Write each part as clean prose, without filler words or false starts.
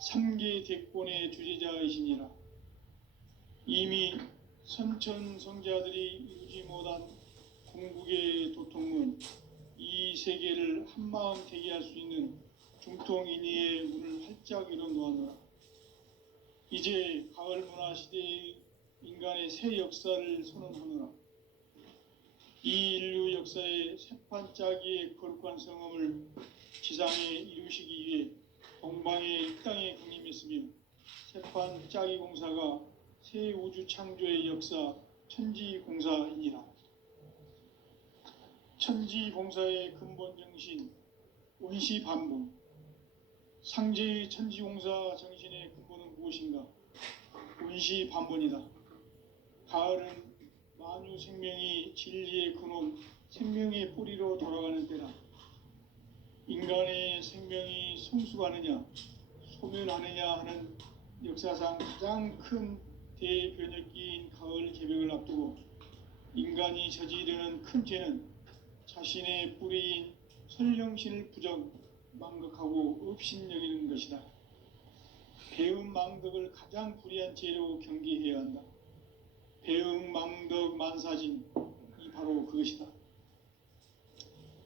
삼계 대권의 주제자이시니라. 이미 선천성자들이 이루지 못한 궁극의 도통문 이 세계를 한마음 되게 할 수 있는 중통인의의 문을 활짝 열어놓았노라. 이제 가을 문화 시대의 인간의 새 역사를 선언하노라. 이 인류 역사의 새판 짜기의 거룩한 성험을 지상에 이루시기 위해 동방의 이 땅에 강림했으며 새판 짜기 공사가 새 우주 창조의 역사 천지공사이니라. 천지공사의 근본 정신 운시반본. 상제의 천지공사 정신의 근본은 무엇인가? 운시반본이다. 가을은 만유 생명이 진리의 근원, 생명의 뿌리로 돌아가는 때다. 인간의 생명이 성숙하느냐, 소멸하느냐 하는 역사상 가장 큰 대변혁기인 가을 개벽을 앞두고 인간이 저지르는 큰 죄는 자신의 뿌리인 선령신을 부정, 망각하고 업신여기는 것이다. 배음 망덕을 가장 불의한 죄로 경계해야 한다. 배음 망덕 만사진이 바로 그것이다.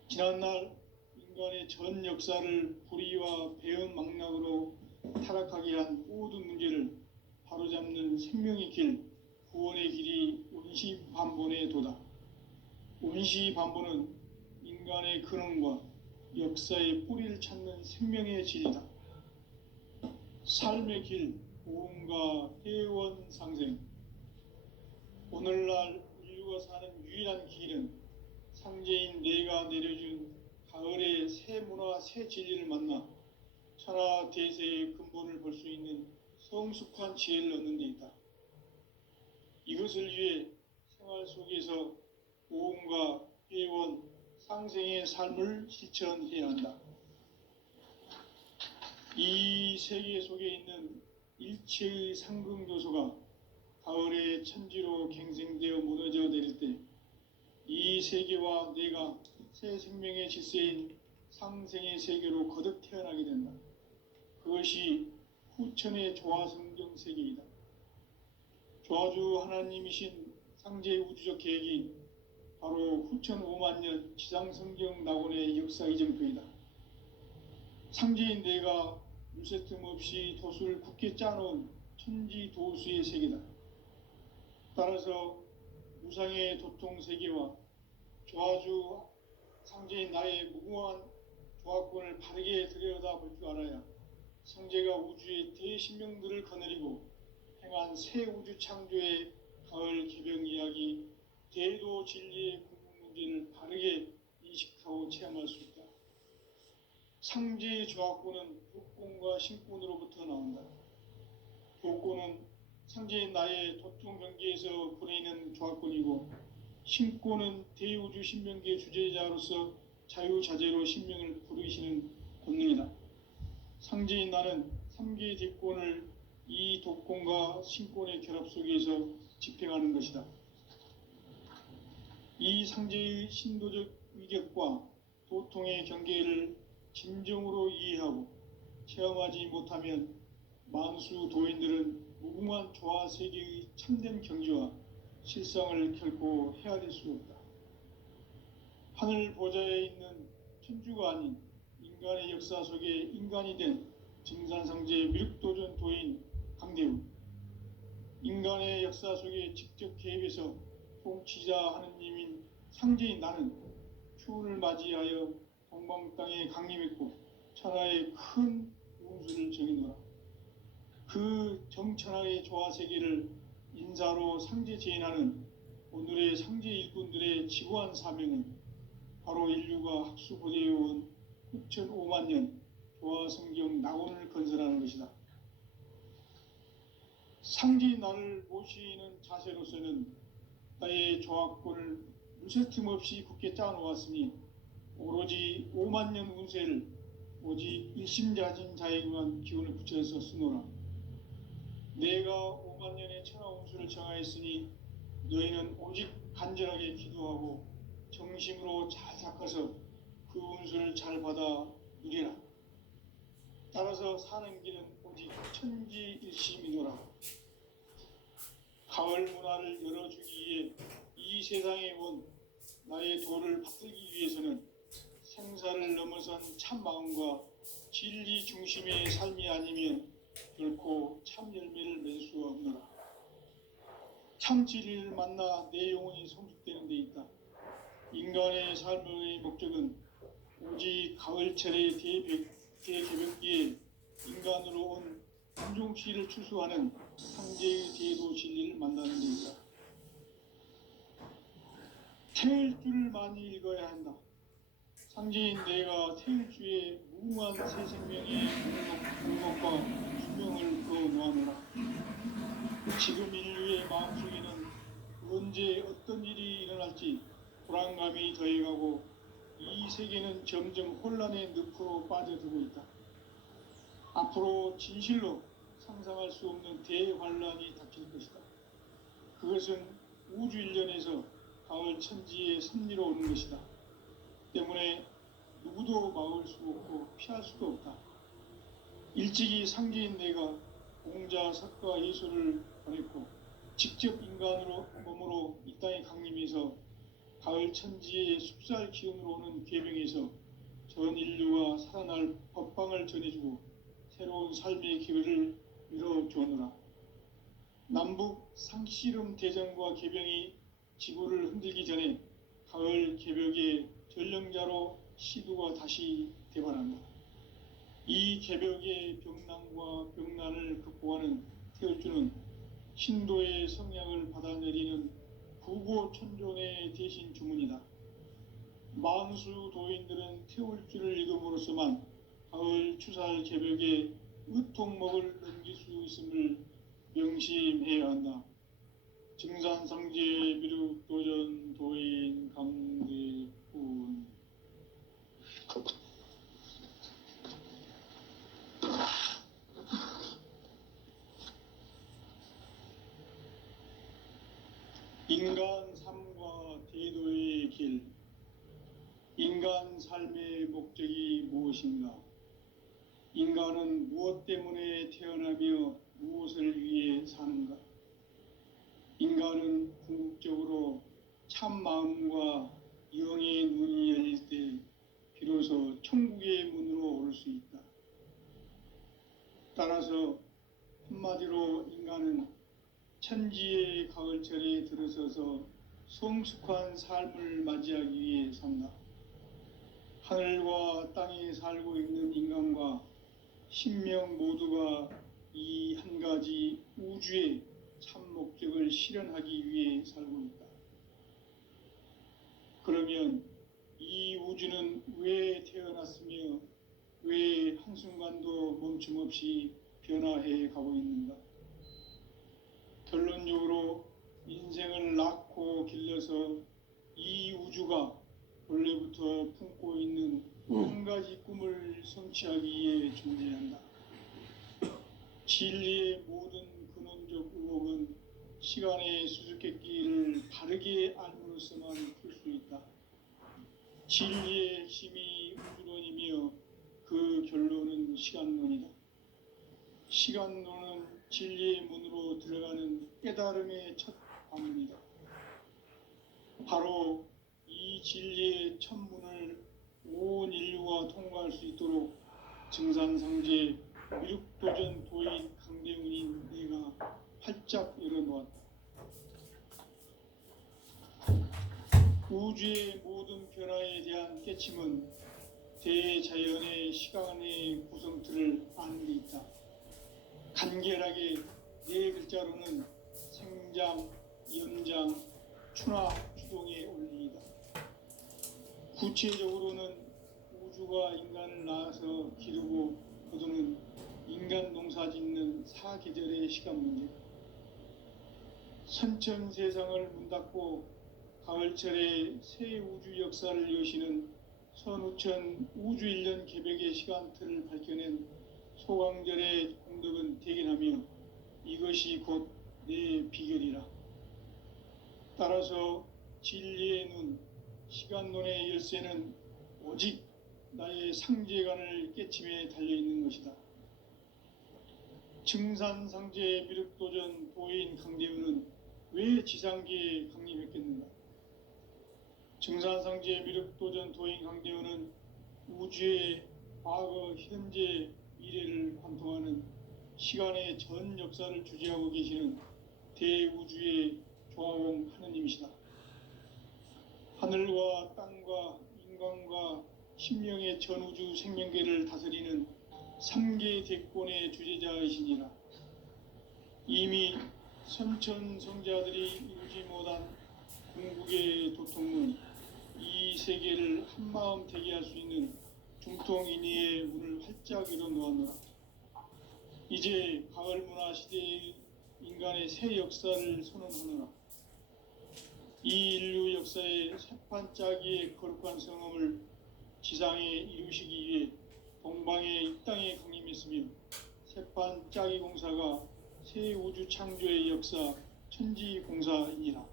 지난날 인간의 전 역사를 불의와 배음 망락으로 타락하게 한 모든 문제를 바로잡는 생명의 길, 구원의 길이 운시반본의 도다. 운시반본은 인간의 근원과 역사의 뿌리를 찾는 생명의 진리다. 삶의 길, 고음과 회원 상생. 오늘날 인류가 사는 유일한 길은 상제인 내가 내려준 가을의 새 문화, 새 진리를 만나 천하 대세의 근본을 볼 수 있는 성숙한 지혜를 얻는 데 있다. 이것을 위해 생활 속에서 고음과 회원, 상생의 삶을 실천해야 한다. 이 세계 속에 있는 일체의 상승교소가 가을의 천지로 갱생되어 무너져 내릴 때 이 세계와 내가 새 생명의 질서인 상생의 세계로 거듭 태어나게 된다. 그것이 후천의 조화성경 세계이다. 조화주 하나님이신 상제의 우주적 계획이 바로 후천 5만 년 지상성경 낙원의 역사 이정표이다. 상제인 내가 물새 틈 없이 도수를 굳게 짜놓은 천지도수의 세계다. 따라서 무상의 도통 세계와 조화주 상제인 나의 무궁한 조화권을 바르게 들여다볼 줄 알아야 상제가 우주의 대신명들을 거느리고 행한 새 우주 창조의 가을 개벽 이야기, 대도 진리의 궁극 문제를 바르게 인식하고 체험할 수 있다. 상제의 조화권은 도권과 신권으로부터 나온다. 도권은 상제인 나의 도통 경계에서 보내는 조화권이고, 신권은 대우주 신명기의 주제자로서 자유자재로 신명을 부르시는 권능이다. 상제인 나는 3개의 대권을 이 도권과 신권의 결합 속에서 집행하는 것이다. 이 상제의 신도적 위격과 도통의 경계를 진정으로 이해하고 체험하지 못하면 만수 도인들은 무궁한 조화 세계의 참된 경지와 실상을 결코 헤아릴 수 없다. 하늘 보좌에 있는 천주가 아닌 인간의 역사 속에 인간이 된 증산상제 미륵도전 도인 강대우, 인간의 역사 속에 직접 개입해서 통치자 하느님인 상제인 나는 추운을 맞이하여 동방 땅에 강림했고 천하의 큰 운수를 정해놓으라. 그 정천하의 조화세계를 인사로 상제 제인하는 오늘의 상제 일꾼들의 지구한 사명은 바로 인류가 학수고대해온 후천 5만 년 조화성경 낙원을 건설하는 것이다. 상제인 나를 모시는 자세로서는 나의 조화권을 물새틈 없이 굳게 짜놓았으니 오로지 5만 년 운세를 오직 일심자진 자에게만 기운을 붙여서 쓰노라. 내가 5만 년의 천하 운수를 정하였으니 너희는 오직 간절하게 기도하고 정심으로 잘 닦아서 그 운수를 잘 받아 누리라. 따라서 사는 길은 오직 천지일심이노라. 가을 문화를 열어주기 위해 이 세상에 온 나의 도를 받들기 위해서는 생사를 넘어선 참마음과 진리 중심의 삶이 아니면 결코 참 열매를 맺을 수 없노라. 참 진리를 만나 내 영혼이 성숙되는 데 있다. 인간의 삶의 목적은 오직 가을철의 대개벽기에 인간으로 온 인종시를 추수하는 상제의 대도 진리를 만나는 데 있다. 태일 줄을 많이 읽어야 한다. 상제인 내가 태일 주에 무궁한 새 생명의 목록과 수명을 그어 놓아노라. 지금 인류의 마음속에는 언제 어떤 일이 일어날지 불안감이 더해가고 이 세계는 점점 혼란의 늪으로 빠져들고 있다. 앞으로 진실로 상상할 수 없는 대환란이 닥칠 것이다. 그것은 우주 일련에서 가을 천지의 섭리로 오는 것이다. 때문에 누구도 막을 수 없고 피할 수도 없다. 일찍이 상제인 내가 공자, 석가, 예수를 보냈고 직접 인간으로 몸으로 이 땅에 강림해서 가을 천지의 숲살 기운으로 오는 계명에서 전 인류가 살아날 법방을 전해주고 새로운 삶의 기회를 열어주었노라. 남북 상씨름 대전과 개병이 지구를 흔들기 전에 가을 개벽의 전령자로 시두가 다시 대발한다. 이 개벽의 병난과 병난을 극복하는 태울주는 신도의 성량을 받아내리는 구고천존의 대신 주문이다. 만수 도인들은 태울주를 읽음으로써만 가을 추살 개벽의 의통목을 넘길 수 있음을 명심해야 한다. 증산상제 미륵 도전 도인 강대훈. 인간 삶과 대도의 길. 인간 삶의 목적이 무엇인가? 인간은 무엇 때문에 태어나며 무엇을 위해 사는가? 인간은 궁극적으로 참 마음과 영의 눈이 열릴 때 비로소 천국의 문으로 오를 수 있다. 따라서 한마디로 인간은 천지의 가을철에 들어서서 성숙한 삶을 맞이하기 위해 산다. 하늘과 땅에 살고 있는 인간과 신명 모두가 이 한 가지 우주의 참 목적을 실현하기 위해 살고 있다. 그러면 이 우주는 왜 태어났으며 왜 한순간도 멈춤없이 변화해 가고 있는가? 결론적으로 인생을 낳고 길러서 이 우주가 원래부터 품고 있는 한 가지 꿈을 성취하기 위해 존재한다. 진리의 모든 근원적 의혹은 시간의 수수께끼를 바르게 알므로써만 풀 수 있다. 진리의 핵심이 우주론이며 그 결론은 시간론이다. 시간론은 진리의 문으로 들어가는 깨달음의 첫 관문이다. 바로 이 진리의 첫 문을 온 인류가 통과할 수 있도록 증산상제 미륵도전 도인 강대훈인 내가 활짝 열어놓았다. 우주의 모든 변화에 대한 깨침은 대자연의 시간의 구성틀을 아는 데 있다. 간결하게 네 글자로는 생장, 연장, 추나 추동의 원리이다. 구체적으로는 우주가 인간을 낳아서 기르고 거두는 인간 농사 짓는 사계절의 시간 문제. 선천 세상을 문 닫고 가을철에 새 우주 역사를 여시는 선우천 우주 1년 개벽의 시간틀을 밝혀낸 소강절의 공덕은 대견하며 이것이 곧 내 비결이라. 따라서 진리의 눈, 시간론의 열쇠는 오직 나의 상제관을 깨침에 달려있는 것이다. 증산상제 미륵도전 도인 강대우는 왜 지상계에 강림했겠는가? 증산상제 미륵도전 도인 강대우는 우주의 과거, 현재, 미래를 관통하는 시간의 전 역사를 주재하고 계시는 대우주의 조화공 하느님이시다. 하늘과 땅과 인간과 신명의 전우주 생명계를 다스리는 3계 대권의 주재자이시니라. 이미 선천성자들이 이루지 못한 궁극의 도통은 이 세계를 한마음 되게 할 수 있는 중통인의의 문을 활짝 열어 놓았노라. 이제 가을 문화 시대의 인간의 새 역사를 선언하노라. 이 인류 역사의 새판짜기의 거룩한 성험을 지상에 이루시기 위해 동방의 이 땅에 강림했으며 새판짜기 공사가 새 우주 창조의 역사 천지공사이니라.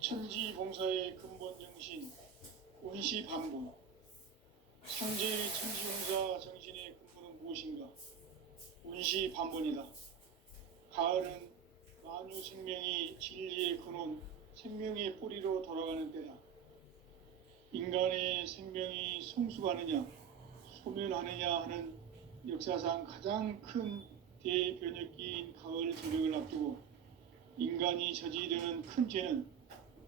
천지공사의 근본 정신 온시반본. 상제의 천지공사 정신의 근본은 무엇인가? 온시반본이다. 가을은 만유 생명이 진리의 근원, 생명의 뿌리로 돌아가는 때다. 인간의 생명이 성숙하느냐, 소멸하느냐 하는 역사상 가장 큰 대변혁기인 가을 저녁을 앞두고 인간이 저지르는 큰 죄는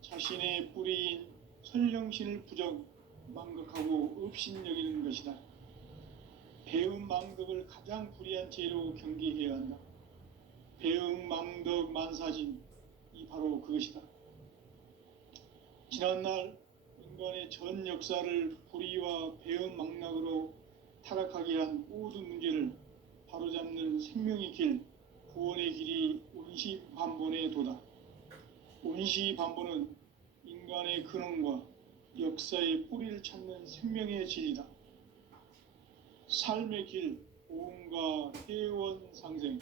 자신의 뿌리인 선령신을 부정, 망각하고 업신여기는 것이다. 배음 망덕을 가장 불의한 죄로 경계해야 한다. 배음 망덕 만사진이 바로 그것이다. 지난날 인간의 전 역사를 불의와 배음 망락으로 타락하게 한 모든 문제를 바로잡는 생명의 길, 구원의 길이 온시반본의 도다. 온시반본은 인간의 근원과 역사의 뿌리를 찾는 생명의 진리다. 삶의 길, 보험과 회원 상생.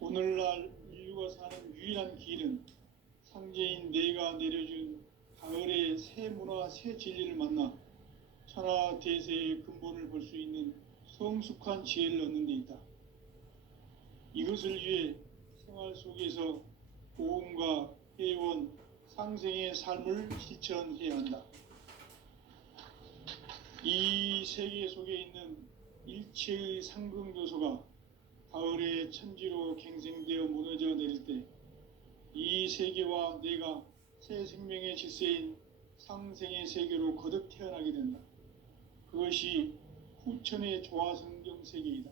오늘날 인류가 사는 유일한 길은 상제인 내가 내려준 가을의 새 문화, 새 진리를 만나 천하 대세의 근본을 볼 수 있는 성숙한 지혜를 얻는 데 있다. 이것을 위해 생활 속에서 보험과 회원, 상생의 삶을 실천해야 한다. 이 세계 속에 있는 일체의 상승교소가 가을의 천지로 갱생되어 무너져 내릴 때 이 세계와 내가 새 생명의 질서인 상생의 세계로 거듭 태어나게 된다. 그것이 후천의 조화성경 세계이다.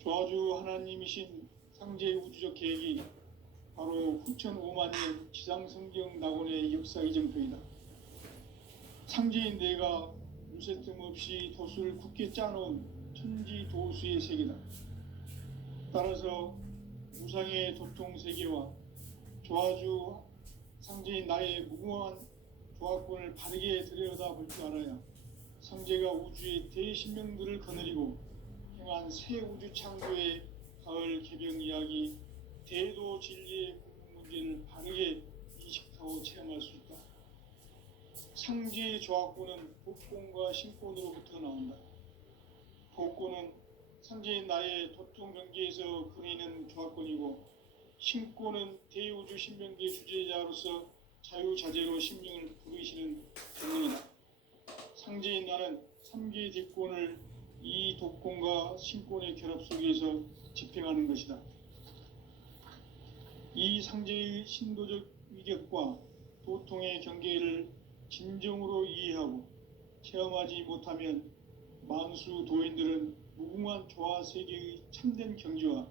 조화주 하나님이신 상제의 우주적 계획이 바로 후천 5만년 지상성경 낙원의 역사 이정표이다. 상제인 내가 무쇠뜸 없이 도수를 굳게 짜놓은 천지도수의 세계다. 따라서 무상의 도통세계와 조화주 상제인 나의 무궁한 조화권을 바르게 들여다볼 줄 알아야 상제가 우주의 대신명들을 거느리고 행한 새 우주 창조의 가을 개병 이야기, 대도 진리의 궁극 문제를 바르게 인식하고 체험할 수 있다. 상제의 조화권은 복권과 신권으로부터 나온다. 복권은 상제인 나의 도통 경계에서 그리는 조화권이고, 신권은 대우주 신명계 주제자로서 자유자재로 신명을 부르시는 권능이다. 상제인 나는 3계 뒷권을 이 독권과 신권의 결합 속에서 집행하는 것이다. 이 상제의 신도적 위격과 도통의 경계를 진정으로 이해하고 체험하지 못하면 만수 도인들은 무궁한 조화 세계의 참된 경지와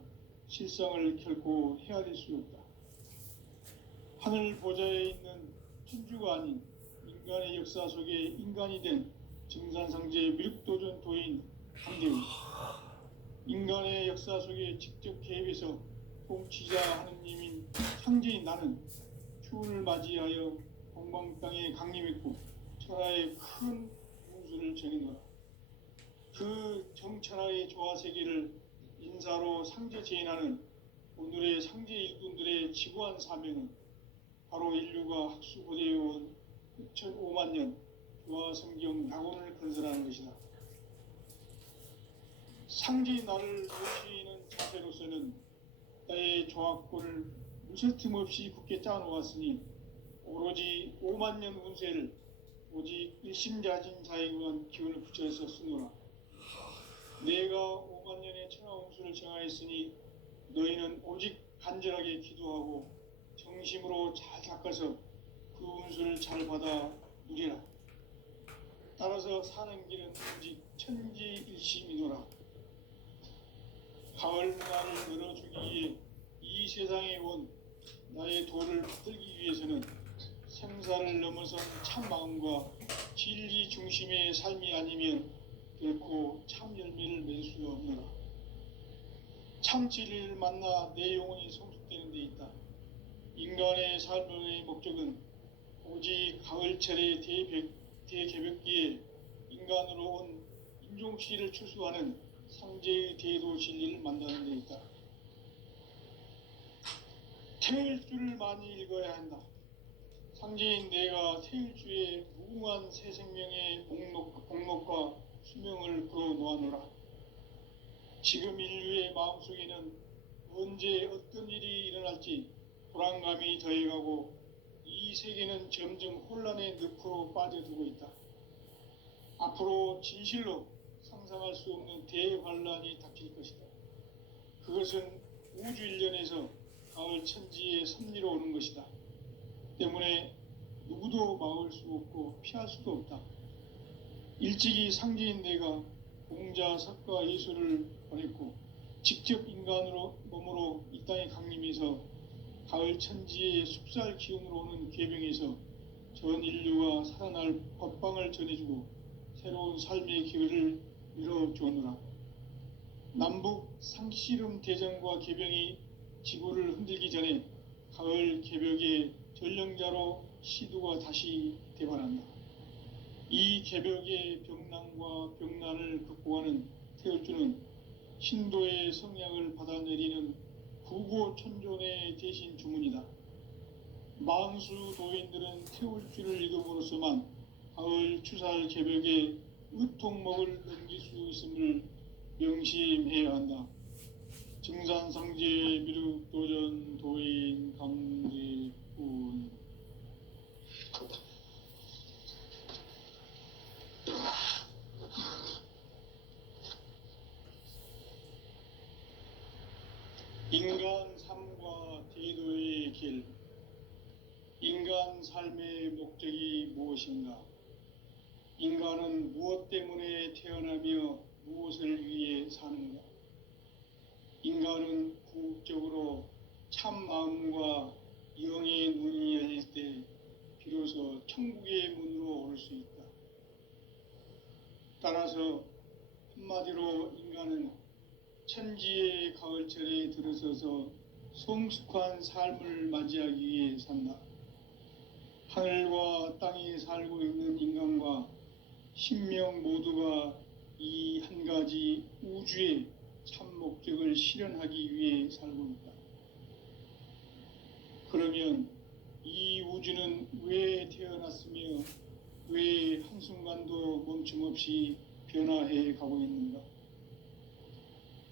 실상을 결코 헤아릴 수 없다. 하늘 보좌에 있는 천주가 아닌 인간의 역사 속에 인간이 된 증산상제 미륵도전 도인 강대우. 인간의 역사 속에 직접 개입해서 통치자 하느님인 상제인 나는 추운을 맞이하여 동방 땅에 강림했고 천하의 큰 문수를 전해노라. 그 정천하의 조화 세계를 인사로 상제 제인하는 오늘의 상제 일꾼들의 지구한 사명은 바로 인류가 학수고대해온 6,5만 년 조화 성경 낙원을 건설하는 것이다. 상제의 나를 모시는 자세로서는 나의 조합권을 무쇠틈 없이 굳게 짜놓았으니 오로지 5만 년 운세를 오직 일심자진 자에게만 기운을 붙여서 쓰노라. 내가 5만 년의 천하 운수를 정하였으니 너희는 오직 간절하게 기도하고 정심으로 잘 닦아서 그 운수를 잘 받아 누리라. 따라서 사는 길은 오직 천지일심이노라. 가을 문화를 열어주기 위해 이 세상에 온 나의 도를 받들기 위해서는 생사를 넘어선 참 마음과 진리 중심의 삶이 아니면 결코 참 열매를 맺을 수 없노라. 참 진리를 만나 내 영혼이 성숙되는 데 있다. 인간의 삶의 목적은 오직 가을철의 대개벽기에 인간으로 온 인종씨를 추수하는 상제의 대도 진리를 만나는 데 있다. 태일주를 많이 읽어야 한다. 상제인 내가 태일주의 무궁한 새 생명의 목록과 수명을 풀어 놓아노라. 지금 인류의 마음속에는 언제 어떤 일이 일어날지 불안감이 더해가고 이 세계는 점점 혼란의 늪으로 빠져들고 있다. 앞으로 진실로 상상할 수 없는 대환란이 닥칠 것이다. 그것은 우주 일련에서 가을 천지의 섭리로 오는 것이다. 때문에 누구도 막을 수 없고 피할 수도 없다. 일찍이 상제인 내가 공자, 석가, 예수를 보냈고 직접 인간으로 몸으로 이 땅에 강림해서 가을 천지의 숙살 기운으로 오는 계병에서 전 인류가 살아날 법방을 전해주고 새로운 삶의 기회를 열어주었노라. 남북 상씨름 대전과 계병이 지구를 흔들기 전에 가을 개벽의 전령자로 시두가 다시 대발한다. 이 개벽의 병난과 병난을 극복하는 태울주는 신도의 성약을 받아내리는 구고천존의 대신 주문이다. 만수 도인들은 태울주를 읽음으로써만 가을 추살 개벽의 의통목을 넘길 수 있음을 명심해야 한다. 증산상제 미륵도전 도인 강대군. 인간 삶과 대도의 길. 인간 삶의 목적이 무엇인가? 인간은 무엇 때문에 태어나며 무엇을 위해 사는가? 인간은 궁극적으로 참 마음과 영의 눈이 열릴 때 비로소 천국의 문으로 올 수 있다. 따라서 한마디로 인간은 천지의 가을철에 들어서서 성숙한 삶을 맞이하기 위해 산다. 하늘과 땅에 살고 있는 인간과 신명 모두가 이 한 가지 우주의 참 목적을 실현하기 위해 살고 있다. 그러면 이 우주는 왜 태어났으며 왜 한순간도 멈춤없이 변화해 가고 있는가?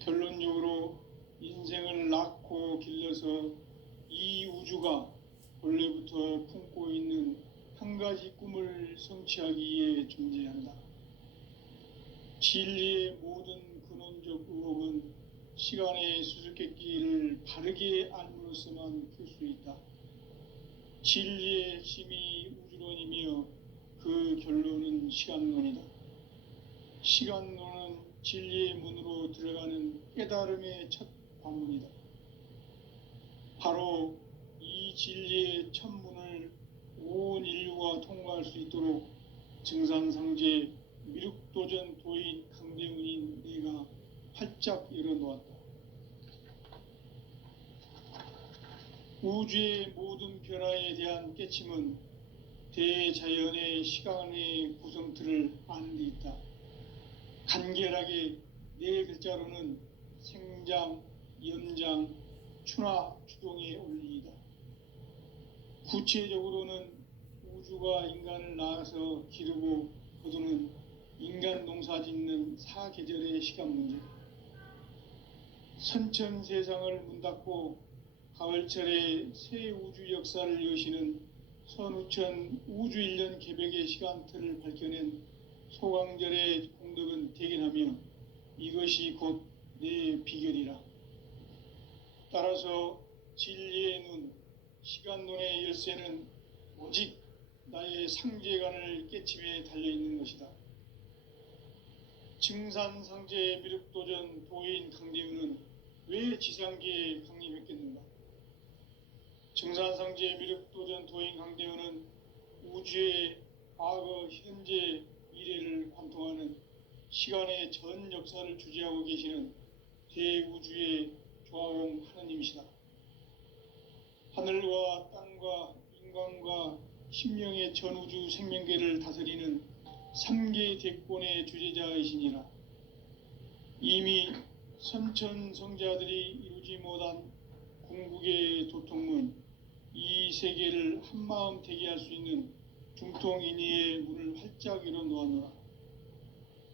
결론적으로 인생을 낳고 길러서 이 우주가 원래부터 품고 있는 한 가지 꿈을 성취하기 위해 존재한다. 진리의 모든 근원적 의혹은 시간의 수수께끼를 바르게 알므로서만 풀 수 있다. 진리의 핵심이 우주론이며 그 결론은 시간론이다. 시간론은 진리의 문으로 들어가는 깨달음의 첫 관문이다. 바로 이 진리의 첫 문을 온 인류가 통과할 수 있도록 증산상제 미륵도전 도인 강대훈인 내가 활짝 열어놓았다. 우주의 모든 변화에 대한 깨침은 대자연의 시간의 구성틀을 아는 데 있다. 간결하게 네 글자로는 생장, 연장, 추나, 추동의 원리이다. 구체적으로는 우주가 인간을 낳아서 기르고 거두는 인간 농사 짓는 사계절의 시간 문제, 선천 세상을 문 닫고 가을철에 새 우주 역사를 여시는 선우천 우주일년 개벽의 시간틀을 밝혀낸 소강절의 공덕은 대견하며 이것이 곧 내 비결이라. 따라서 진리의 눈, 시간론의 열쇠는 오직 나의 상제관을 깨침에 달려있는 것이다. 증산상제의 미륵도전 도인 강대우는 왜 지상계에 강림했겠는가? 증산상제의 미륵도전 도인 강대우는 우주의 과거, 현재, 미래를 관통하는 시간의 전 역사를 주재하고 계시는 대우주의 조화공 하느님이시다. 하늘과 땅과 인간과 신명의 전우주 생명계를 다스리는 3개 대권의 주제자이시니라. 이미 선천성자들이 이루지 못한 궁극의 도통문, 이 세계를 한마음 되게 할 수 있는 중통인의의 문을 활짝 열어 놓았노라.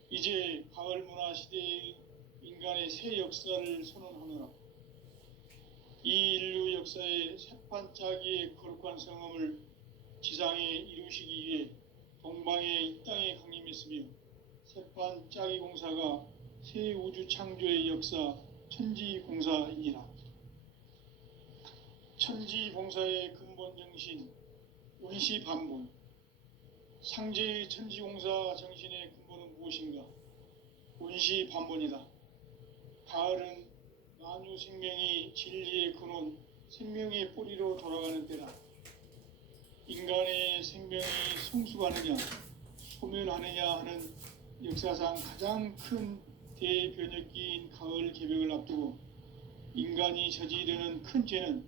이제 가을 문화 시대의 인간의 새 역사를 선언하노라. 이 인류 역사의 새판짜기의 거룩한 성함을 지상에 이루시기 위해 동방의 이 땅에 강림했으며 새판짜기 공사가 새 우주 창조의 역사 천지공사이니라. 천지봉사의 근본 정신, 원시반본. 상제의 천지공사 정신의 근본은 무엇인가? 원시반본이다. 가을은 만유 생명이 진리의 근원, 생명의 뿌리로 돌아가는 때다. 인간의 생명이 성숙하느냐, 소멸하느냐 하는 역사상 가장 큰 대변혁기인 가을 개벽을 앞두고 인간이 저지르는 큰 죄는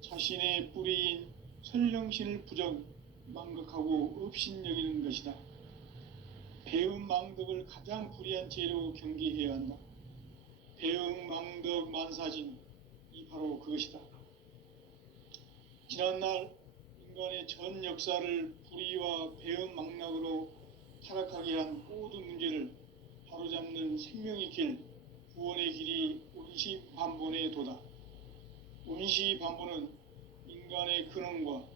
자신의 뿌리인 설령신을 부정, 망극하고 업신여기는 것이다. 배음 망덕을 가장 불의한 죄로 경계해야 한다. 배음 망덕 만사진, 이 바로 그것이다. 지난날 인간의 전 역사를 불의와 배음 망락으로 타락하게 한 모든 문제를 바로잡는 생명의 길, 구원의 길이 원시반본의 도다. 원시반본은 인간의 근원과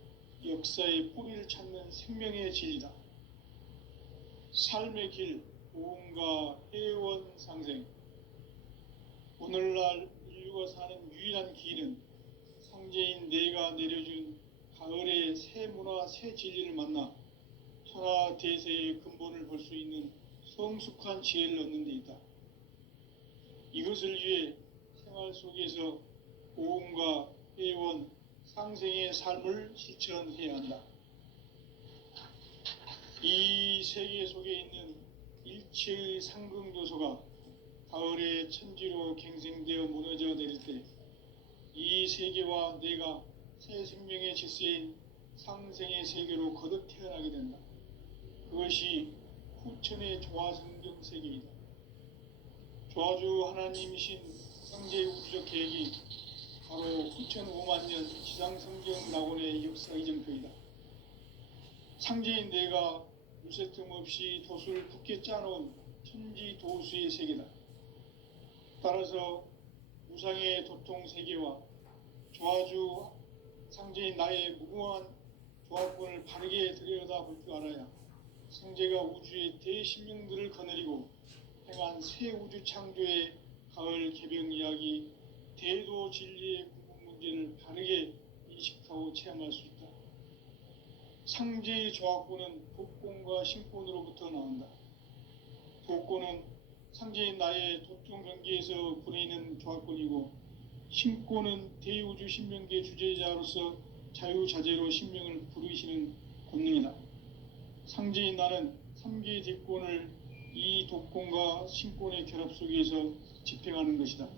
역사의 뿌리를 찾는 생명의 진리다. 삶의 길, 보험과 회원 상생. 오늘날 인류가 사는 유일한 길은 상제인 내가 내려준 가을의 새 문화, 새 진리를 만나 천하 대세의 근본을 볼 수 있는 성숙한 지혜를 얻는 데 있다. 이것을 위해 생활 속에서 보험과 회원, 상생의 삶을 실천해야 한다. 이 세계 속에 있는 일체의 상긍교소가 가을의 천지로 갱생되어 무너져 내릴 때 이 세계와 내가 새 생명의 질서인 상생의 세계로 거듭 태어나게 된다. 그것이 후천의 조화성경 세계이다. 조화주 하나님이신 상제 우주적 계획이 바로 후천 5만 년 지상성경 낙원의 역사 이정표이다. 상제인 내가 물새틈 없이 도수를 굳게 짜놓은 천지 도수의 세계다. 따라서 우상의 도통 세계와 조화주 상제인 나의 무궁한 조합권을 바르게 들여다볼 줄 알아야 상제가 우주의 대신명들을 거느리고 행한 새 우주 창조의 가을 개벽 이야기, 대도 진리의 궁극 문제를 바르게 인식하고 체험할 수 있다. 상제의 조합권은 복권과 신권으로부터 나온다. 복권은 상제인 나의 도통 경계에서 부리는 조합권이고, 신권은 대우주 신명계 주제자로서 자유자재로 신명을 부르시는 권능이다. 상제인 나는 3개의 대권을 이 독권과 신권의 결합 속에서 집행하는 것이다.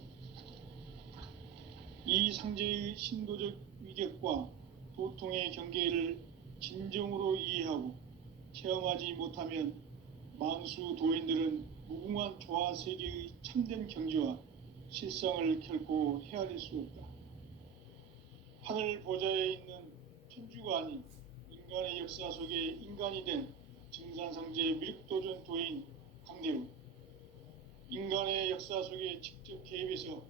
이 상제의 신도적 위격과 도통의 경계를 진정으로 이해하고 체험하지 못하면 만수 도인들은 무궁한 조화 세계의 참된 경지와 실상을 결코 헤아릴 수 없다. 하늘 보좌에 있는 천주가 아닌 인간의 역사 속에 인간이 된 증산상제 미륵도전 도인 강대우. 인간의 역사 속에 직접 개입해서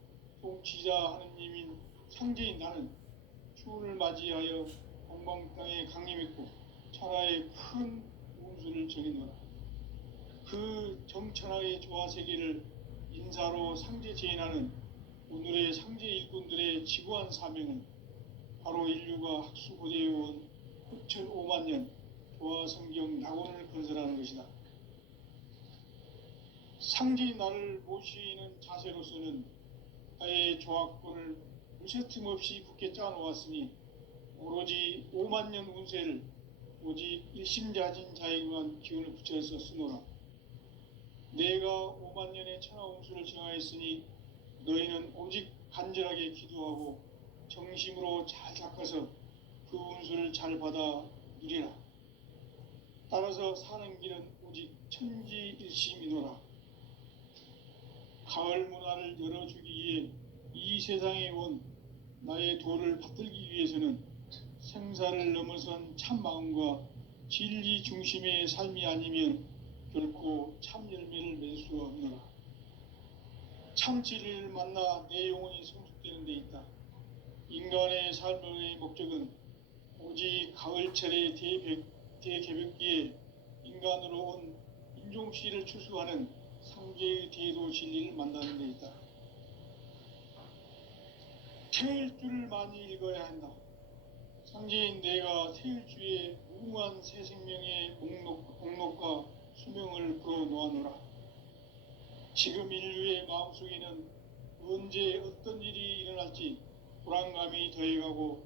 통치자 하느님인 상제인 나는 추운을 맞이하여 동방 땅에 강림했고 천하의 큰 운수를 정해놓아 그 정천하의 조화세계를 인사로 상제 제인하는 오늘의 상제 일꾼들의 지구한 사명은 바로 인류가 학수고대해온 흑천 5만 년 조화성경 낙원을 건설하는 것이다. 상제인 나를 모시는 자세로서는 나의 조합권을 무쇠틈 없이 굳게 짜놓았으니 오로지 5만 년 운세를 오직 일심자진 자에게만 기운을 붙여서 쓰노라. 내가 5만 년의 천하 운수를 정하였으니 너희는 오직 간절하게 기도하고 정심으로 잘 닦아서 그 운수를 잘 받아 누리라. 따라서 사는 길은 오직 천지일심이노라. 가을 문화를 열어주기 위해 이 세상에 온 나의 도를 받들기 위해서는 생사를 넘어선 참 마음과 진리 중심의 삶이 아니면 결코 참 열매를 맺을 수 없노라. 참 진리를 만나 내 영혼이 성숙되는 데 있다. 인간의 삶의 목적은 오직 가을철의 대개벽기에 인간으로 온 인종씨를 추수하는 상제의 대도 진리를 만나는 데 있다. 태일주를 많이 읽어야 한다. 상제인 내가 태일주의 무궁한 새 생명의 목록과 수명을 불어놓아노라. 지금 인류의 마음속에는 언제 어떤 일이 일어날지 불안감이 더해가고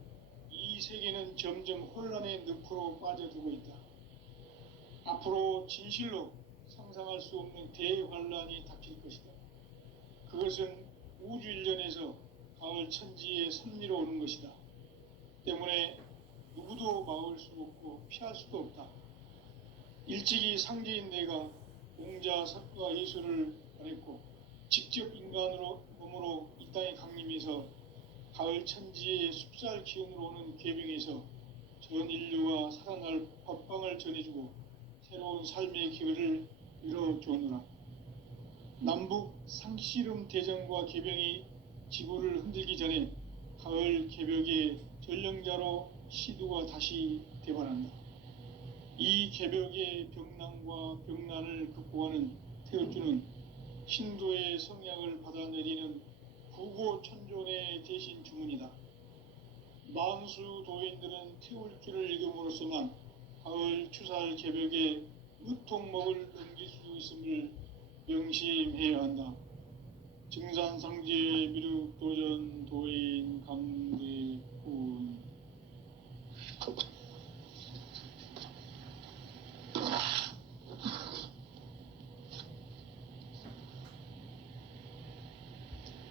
이 세계는 점점 혼란의 늪으로 빠져들고 있다. 앞으로 진실로 상상할 수 없는 대환란이 닥칠 것이다. 그것은 우주 일련에서 가을 천지의 섭리로 오는 것이다. 때문에 누구도 막을 수 없고 피할 수도 없다. 일찍이 상제인 내가 공자, 석가, 예수를 말했고 직접 인간으로 몸으로 이 땅에 강림해서 가을 천지의 숲살 기운으로 오는 계병에서 전 인류가 살아날 법방을 전해주고 새로운 삶의 기회를 열어주느라. 남북 상씨름 대전과 계병이 지구를 흔들기 전에 가을 개벽의 전령자로 시두가 다시 대발한다. 이 개벽의 병난과 병난을 극복하는 태울주는 신도의 성약을 받아내리는 구고천존의 대신 주문이다. 만수 도인들은 태울주를 읽음으로써만 가을 추살 개벽에 으통목을 넘길 수 있음을 명심해야 한다. 증산상제 미륵도전 도인 강대군.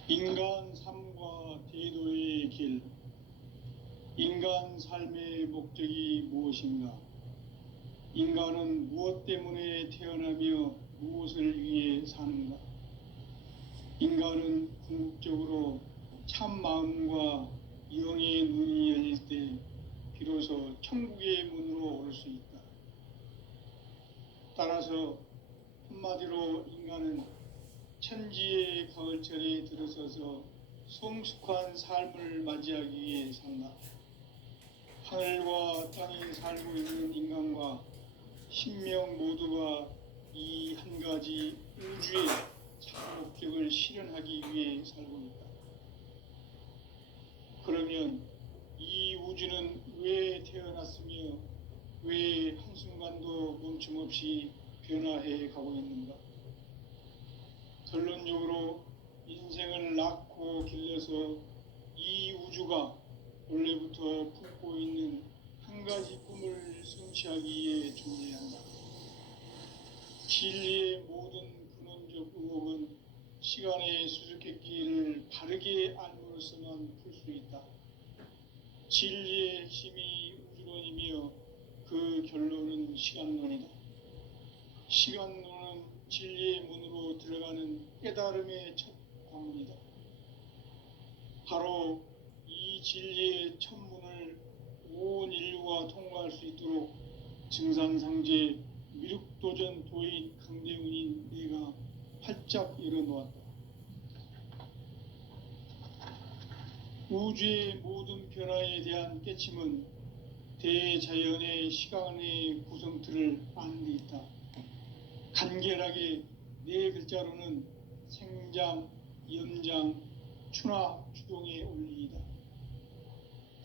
인간 삶과 대도의 길. 인간 삶의 목적이 무엇인가? 인간은 무엇 때문에 태어나며 무엇을 위해 사는가? 인간은 궁극적으로 참 마음과 영의 눈이 열릴 때 비로소 천국의 문으로 올 수 있다. 따라서 한마디로 인간은 천지의 가을철에 들어서서 성숙한 삶을 맞이하기 위해 산다. 하늘과 땅에 살고 있는 인간과 신명 모두가 이 한 가지 우주의 참 목적을 실현하기 위해 살고 있다. 그러면 이 우주는 왜 태어났으며 왜 한순간도 멈춤없이 변화해 가고 있는가? 결론적으로 인생을 낳고 길러서 이 우주가 원래부터 품고 있는 한 가지 꿈을 성취하기 위해 존재한다. 진리의 모든 근원적 의혹은 시간의 수수께끼를 바르게 알므로서만 풀 수 있다. 진리의 핵심이 우주론이며 그 결론은 시간론이다. 시간론은 진리의 문으로 들어가는 깨달음의 첫 관문이다. 바로 이 진리의 첫 문을 온 인류가 통과할 수 있도록 증산상제 미륵도전 도인 강대훈인 내가 활짝 열어놓았다. 우주의 모든 변화에 대한 깨침은 대자연의 시간의 구성틀을 아는 데 있다. 간결하게 네 글자로는 생장, 연장, 추나 추동의 원리이다.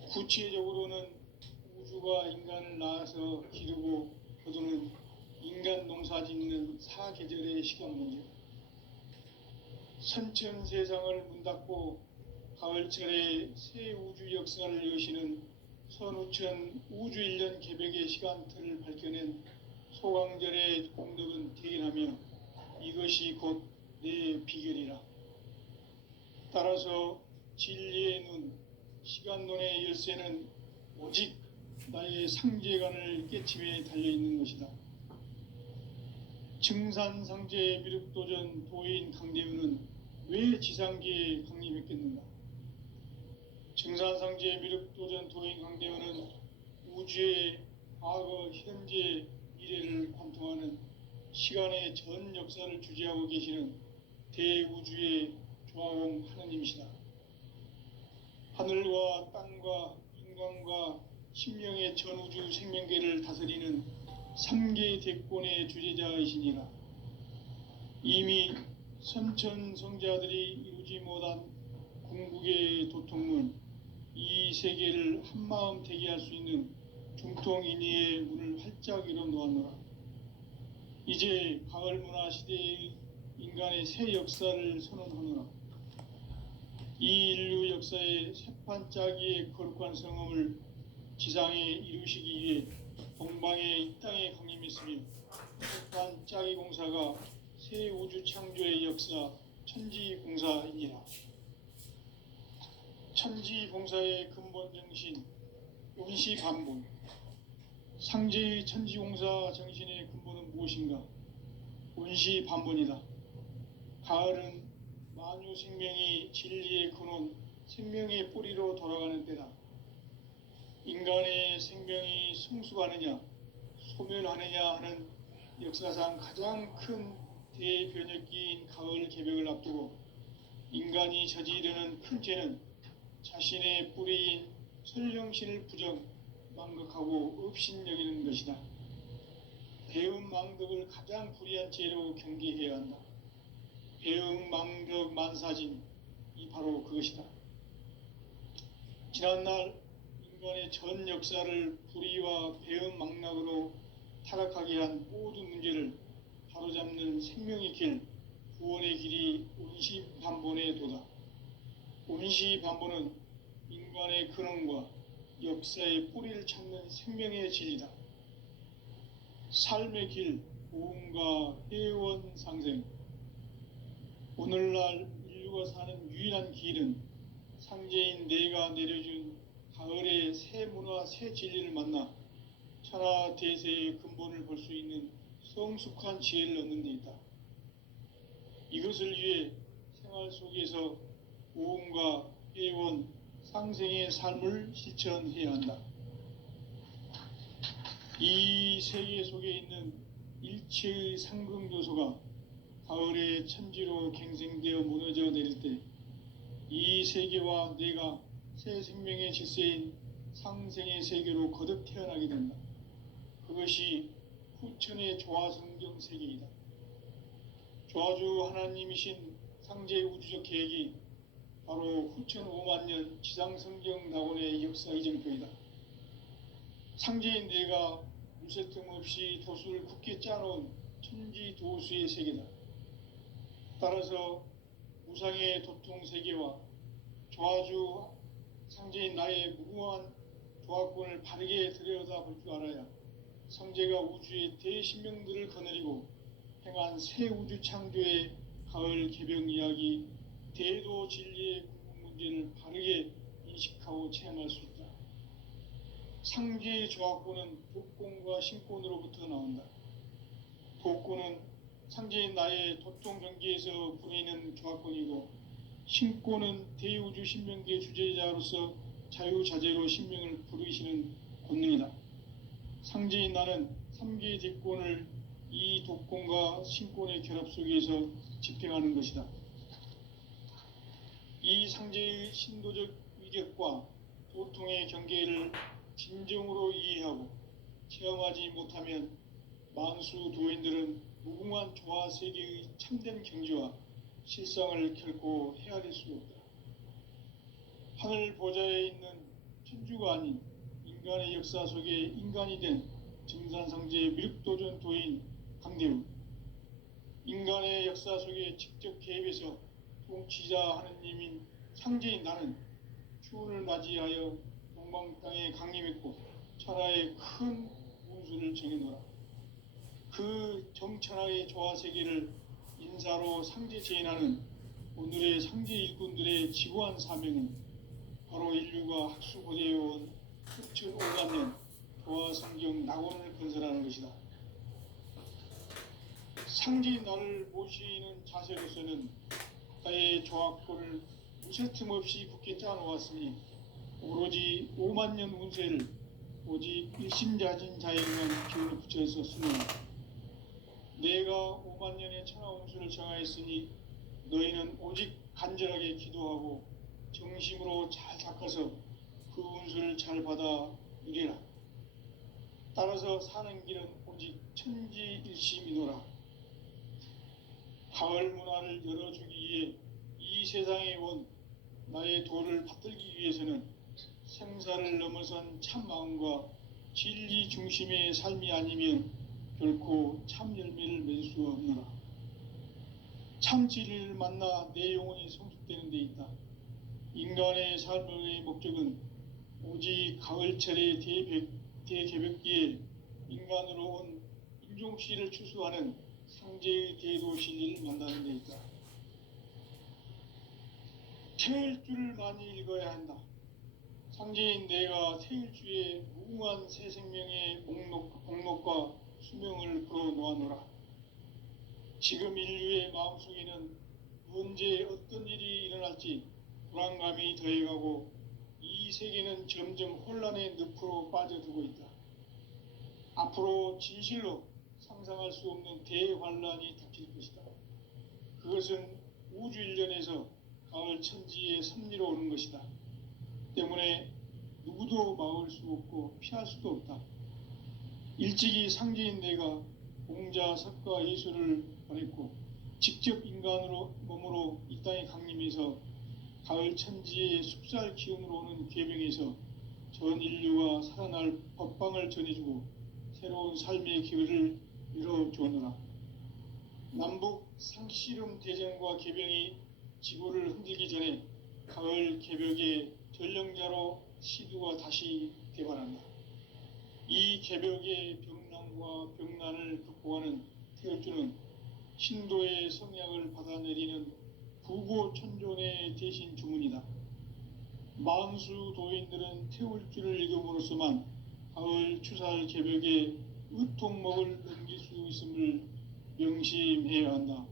구체적으로는 우주가 인간을 낳아서 기르고 거두는 인간 농사 짓는 사계절의 시간 문제. 선천 세상을 문 닫고 가을철에 새 우주 역사를 여시는 선우천 우주 1년 개벽의 시간틀을 밝혀낸 소강절의 공덕은 대견하며 이것이 곧 내 비결이라. 따라서 진리의 눈, 시간론의 열쇠는 오직 나의 상제관을 깨침에 달려있는 것이다. 증산상제 미륵도전 도인 강대우는 왜 지상계에 강림했겠는가? 증산상제 미륵도전 도인 강대우는 우주의 과거, 현재, 미래를 관통하는 시간의 전 역사를 주재하고 계시는 대우주의 조화공 하느님이시다. 하늘과 땅과 인간과 신명의 전우주 생명계를 다스리는 3개 대권의 주재자이시니라. 이미 선천성자들이 이루지 못한 궁극의 도통문, 이 세계를 한마음 되게 할 수 있는 중통인의의 문을 활짝 열어 놓았노라. 이제 가을 문화 시대의 인간의 새 역사를 선언하노라. 이 인류 역사의 새판짜기의 거룩한 성음을 지상에 이루시기 위해 동방의 이 땅에 강림했으며 새판짜기 공사가 새 우주 창조의 역사 천지공사이니라. 천지공사의 근본 정신 온시반본. 상제의 천지공사 정신의 근본은 무엇인가? 온시반본이다. 가을은 만유 생명이 진리의 근원, 생명의 뿌리로 돌아가는 때다. 인간의 생명이 성숙하느냐, 소멸하느냐 하는 역사상 가장 큰 대변혁기인 가을 개벽을 앞두고 인간이 저지르는 큰 죄는 자신의 뿌리인 설령신을 부정, 망극하고 업신여기는 것이다. 배음 망덕을 가장 불의한 죄로 경계해야 한다. 배음 망덕 만사진, 이 바로 그것이다. 지난날 인간의 전 역사를 불의와 배음 망락으로 타락하게 한 모든 문제를 바로잡는 생명의 길, 구원의 길이 온시반본의 도다. 온시반본은 인간의 근원과 역사의 뿌리를 찾는 생명의 진리다. 삶의 길, 고음과 회원 상생. 오늘날 인류가 사는 유일한 길은 상제인 내가 내려준 가을의 새 문화, 새 진리를 만나 천하 대세의 근본을 볼 수 있는 성숙한 지혜를 얻는 데 있다. 이것을 위해 생활 속에서 고음과 회원, 상생의 삶을 실천해야 한다. 이 세계 속에 있는 일체의 상극 요소가 가을의 천지로 갱생되어 무너져 내릴 때 이 세계와 내가 새 생명의 질서인 상생의 세계로 거듭 태어나게 된다. 그것이 후천의 조화성경 세계이다. 조화주 하나님이신 상제 우주적 계획이 바로 후천 5만 년 지상성경 낙원의 역사 이정표이다. 상제인 내가 물새틈 없이 도수를 굳게 짜놓은 천지도수의 세계다. 따라서 무상의 도통 세계와 조화주 상제인 나의 무궁한 조화권을 바르게 들여다볼 줄 알아야 상제가 우주의 대신명들을 거느리고 행한 새 우주 창조의 가을 개벽 이야기, 대도 진리의 궁극 문제를 바르게 인식하고 체험할 수 있다. 상제의 조화권은 도권과 신권으로부터 나온다. 도권은 상제인 나의 도통 경계에서 부르이는 조화권이고, 신권은 대우주 신명계 주제자로서 자유자재로 신명을 부르시는 권능이다. 상제인 나는 3개의 대권을 이 도권과 신권의 결합 속에서 집행하는 것이다. 이 상제의 신도적 이격과 보통의 경계를 진정으로 이해하고 체험하지 못하면 만수 도인들은 무궁한 조화 세계의 참된 경지와 실상을 결코 헤아릴 수 없다. 하늘 보좌에 있는 천주가 아닌 인간의 역사 속에 인간이 된 증산성제 미륵도전 도인 강대우, 인간의 역사 속에 직접 개입해서 통치자 하느님인 상제인 나는 추운을 맞이하여 동방 땅에 강림했고 천하의 큰 운수를 정해놓아 그 정천하의 조화 세계를 인사로 상제 제인하는 오늘의 상제 일꾼들의 지구한 사명은 바로 인류가 학수고대해온 6,500만 년 조화 성경 낙원을 건설하는 것이다. 상제인 나를 모시는 자세로서는 나의 조합골을 무쇠틈 없이 굳게 짜놓았으니 오로지 5만 년 운세를 오직 일심자진 자에게만 기운을 붙여서 수명한다. 내가 5만 년의 천하 운수를 정하였으니 너희는 오직 간절하게 기도하고 정심으로 잘 닦아서 그 운수를 잘 받아 누리라. 따라서 사는 길은 오직 천지일심이노라. 가을 문화를 열어주기 위해 이 세상에 온 나의 도를 받들기 위해서는 생사를 넘어선 참 마음과 진리 중심의 삶이 아니면 결코 참 열매를 맺을 수 없노라. 참 진리를 만나 내 영혼이 성숙되는 데 있다. 인간의 삶의 목적은 오직 가을철의 대개벽기에 인간으로 온 인종씨를 추수하는 상제의 대도 진리를 만나는 데 있다. 태일주를 많이 읽어야 한다. 상제인 내가 태일주의 무궁한 새 생명의 목록과 수명을 풀어놓아노라. 지금 인류의 마음속에는 언제 어떤 일이 일어날지 불안감이 더해가고 이 세계는 점점 혼란의 늪으로 빠져들고 있다. 앞으로 진실로 상상할 수 없는 대환란이 닥칠 것이다. 그것은 우주 일련에서 가을 천지의 섭리로 오는 것이다. 때문에 누구도 막을 수 없고 피할 수도 없다. 일찍이 상제인 내가 공자, 석가, 예수를 보냈고 직접 인간으로 몸으로 이 땅에 강림해서 가을 천지의 숙살 기운으로 오는 계병에서 전 인류가 살아날 법방을 전해주고 새로운 삶의 기회를 열어주었노라. 남북 상씨름 대전과 계병이 지구를 흔들기 전에 가을 개벽의 전령자로 시두가 다시 대발한다. 이 개벽의 병난과 병난을 극복하는 태엽주는 신도의 성약을 받아내리는 부고천존의 대신 주문이다. 만수 도인들은 태울주를 읽음으로써만 가을 추살 개벽의 의통목을 넘길 수 있음을 명심해야 한다.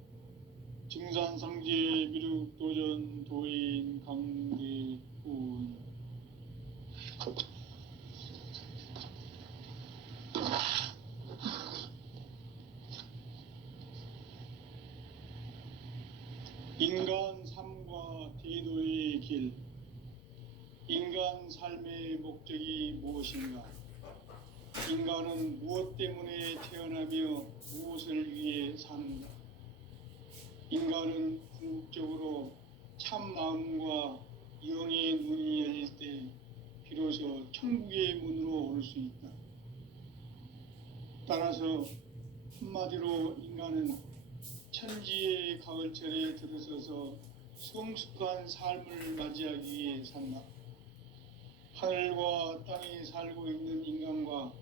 증산상제 미륵도전 도인 강대훈. 인간 삶과 대도의 길. 인간 삶의 목적이 무엇인가? 인간은 무엇 때문에 태어나며 무엇을 위해 사는가? 인간은 궁극적으로 참 마음과 영의 눈이 열릴 때 비로소 천국의 문으로 올 수 있다. 따라서 한마디로 인간은 천지의 가을철에 들어서서 성숙한 삶을 맞이하기 위해 산다. 하늘과 땅에 살고 있는 인간과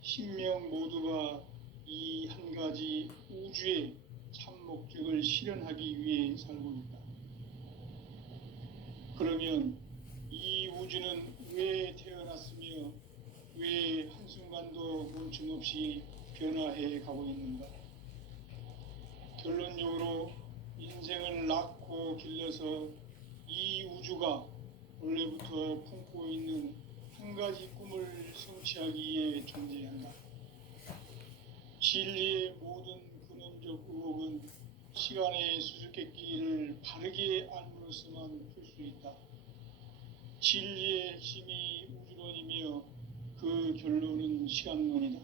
신명 모두가 이 한 가지 우주의 참 목적을 실현하기 위해 살고 있다. 그러면 이 우주는 왜 태어났으며 왜 한순간도 멈춤 없이 변화해 가고 있는가? 결론적으로 인생을 낳고 길러서 이 우주가 원래부터 품고 있는 한 가지 꿈을 성취하기 위해 존재한다. 진리의 모든 근원적 의혹은 시간의 수수께끼를 바르게 알므로서만 풀 수 있다. 진리의 핵심이 우주론이며 그 결론은 시간론이다.